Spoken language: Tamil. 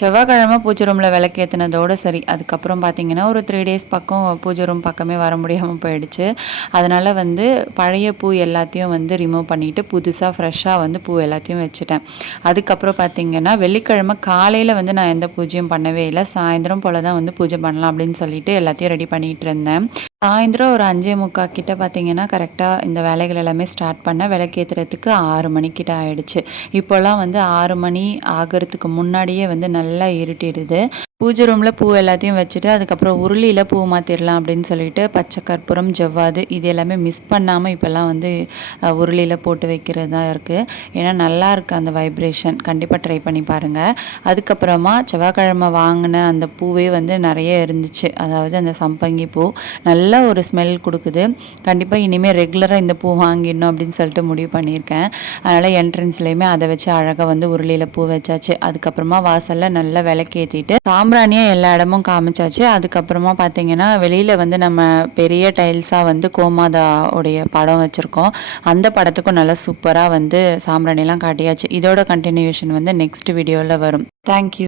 செவ்வாய்க்கிழமை பூஜை ரூமில் விளக்கேற்றினதோடு சரி. அதுக்கப்புறம் பார்த்திங்கன்னா ஒரு 3 டேஸ் பக்கம் பூஜை ரூம் பக்கமே வர முடியாமல் போயிடுச்சு. அதனால் வந்து பழைய பூ எல்லாத்தையும் வந்து ரிமூவ் பண்ணிவிட்டு புதுசாக ஃப்ரெஷ்ஷாக வந்து பூ எல்லாத்தையும் வச்சுட்டேன். அதுக்கப்புறம் பார்த்திங்கன்னா வெள்ளிக்கிழமை காலையில் வந்து நான் எந்த பூஜையும் பண்ணவே இல்லை. சாயந்தரம் போல் தான் வந்து பூஜை பண்ணலாம் அப்படின்னு சொல்லிட்டு எல்லாத்தையும் ரெடி பண்ணிகிட்டு இருந்தேன். சாயந்தரம் ஒரு 5:45 கிட்ட பார்த்திங்கன்னா கரெக்டாக இந்த வேலைகள் எல்லாமே ஸ்டார்ட் பண்ணேன். விளக்கேற்றுறதுக்கு 6 மணிக்கிட்ட ஆயிடுச்சு. இப்போல்லாம் வந்து 6 மணி ஆகிறதுக்கு முன்னாடியே வந்து நல்லா இருட்டிடுது. பூஜை ரூமில் பூ எல்லாத்தையும் வச்சுட்டு அதுக்கப்புறம் உருளியில் பூ மாற்றிடலாம் அப்படின்னு சொல்லிட்டு பச்சை கற்பூரம், ஜவ்வாது இது எல்லாமே மிஸ் பண்ணாமல் இப்போல்லாம் வந்து உருளியில் போட்டு வைக்கிறது தான் இருக்குது. ஏன்னா நல்லா இருக்குது அந்த வைப்ரேஷன். கண்டிப்பாக ட்ரை பண்ணி பாருங்கள். அதுக்கப்புறமா செவ்வாய்க்கிழமை வாங்கின அந்த பூவே வந்து நிறைய இருந்துச்சு. அதாவது அந்த சம்பங்கி பூ நல்ல ஒரு ஸ்மெல் கொடுக்குது. கண்டிப்பாக இனிமேல் ரெகுலராக இந்த பூ வாங்கிடணும் அப்படின்னு சொல்லிட்டு முடிவு பண்ணியிருக்கேன். அதனால் என்ட்ரன்ஸ்லேயுமே அதை வச்சு அழகாக வந்து உருளியில் பூ வச்சாச்சு. அதுக்கப்புறமா வாசலில் நல்லா விளக்கேற்றிட்டு சாம்பிராணியை எல்லா இடமும் காமிச்சாச்சு. அதுக்கப்புறமா பார்த்தீங்கன்னா வெளியில் வந்து நம்ம பெரிய டைல்ஸாக வந்து கோமாதா உடைய படம் வச்சுருக்கோம். அந்த படத்துக்கும் நல்லா சூப்பராக வந்து சாம்பிராணிலாம் காட்டியாச்சு. இதோட கண்டினியூஷன் வந்து நெக்ஸ்ட் வீடியோவில் வரும். தேங்க்யூ.